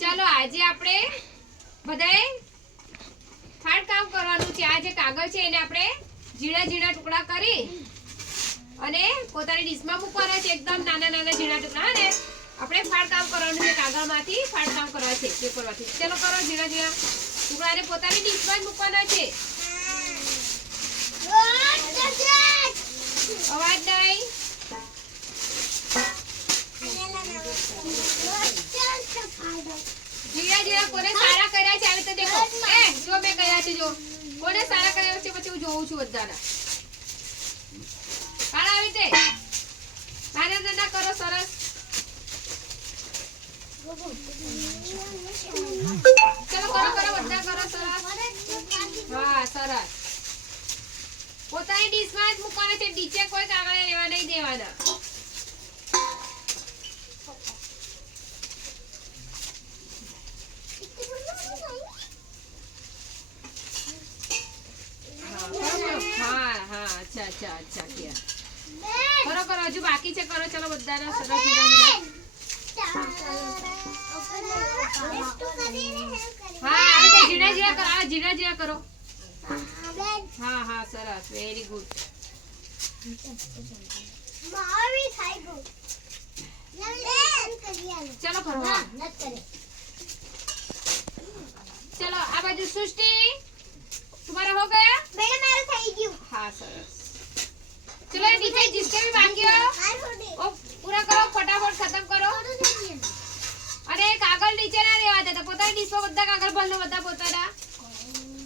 ચાલો આજે આપણે બધાએ ખાડ કામ કરવાનું છે। આ જે કાગળ છે એને આપણે ઝીણા ઝીણા ટુકડા કરી અને પોતાની ડીશમાં મૂકવાના છે। એકદમ નાના નાના ઝીણા ટુકડા ને આપણે ફાડ કામ કરવાનું છે। કાગળમાંથી ફાડ કામ કરવા છે પેપરમાંથી। ચલો કરો ઝીણા ઝીણા ટુકડાને પોતાની ડીશમાં જ મૂકવાના છે। અવાજ નહીં। જીરા જીરા કોને સારા કર્યા છે આવી તો દેખો એ જો મે કર્યા છે જો કોને સારા કર્યા છે પછી હું જોઉં છું બધાના સારા આવી તે નાના નાના કરો સરસ ચલો કરો કરો બધા કરો સરસ હા સરસ પોતાની ડીશમાં જ મૂકવાના છે નીચે કોઈ કાગળ લેવા નહીં દેવાના अच्छा अच्छा किया करो करो हजू बाकी છે કરો ચલો બધાને સરસ હા આવે જીણા જીણા કરો આ જીણા જીણા કરો હા હા સરસ વેરી ગુડ મારી ખાઈ ગયો ચલો કરો હા નત કરે ચલો આ બાજુ સૃષ્ટિ तुम्हारा हो गया बेटा मेरा થઈ ગયું हाँ सरस चलो नीचे जिसके भी बाकी हो वो पूरा करो फटाफट खत्म करो अरे कागળ નીચે ના રહેવા દેતા પોતાની ડીશમાં બધા કાગળ ભરલો બધા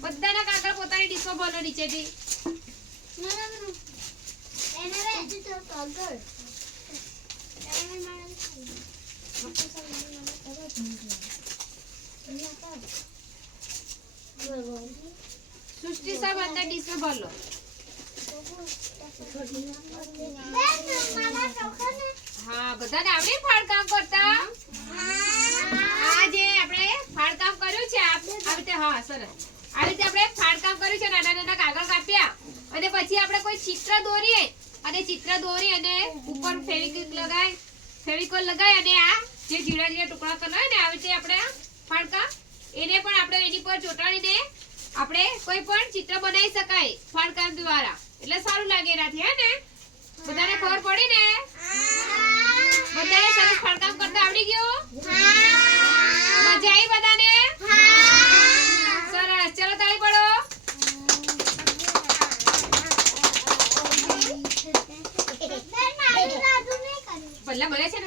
બધાના કાગળ પોતાની ડીશમાં ભરલો નીચેથી ના એને રે તો કાગળ सृष्टि सब अंदर डिश में भर लो हाँ બધાને આવડે ફાડ કામ કરતા આ જે આપણે ફાડ કામ કર્યું છે આ રીતે હા સરસ આ રીતે આપણે ફાડ કામ કર્યું છે નાના નાના કાગળ કાપ્યા અને પછી આપણે કોઈ ચિત્ર દોરીએ અને ચિત્ર દોરી અને ઉપર ફેવિકોલ લગાય અને આ જે ઝીણા ઝીણા ટુકડા કરલા ને આવી રીતે આપણે ફાડ કામ એને પણ આપણે એની પર ચોટાડીને આપણે કોઈ પણ ચિત્ર બનાવી શકાય ફાડ કામ દ્વારા એટલે સારું લાગે એનાથી હે ને બધાને ખબર પડી ને બધાને સરસ ફાડ કામ કરતા આવડી ગયું મજા આવી બધાને સરસ ચલો તાળી પાડો ભલા મળે છે ને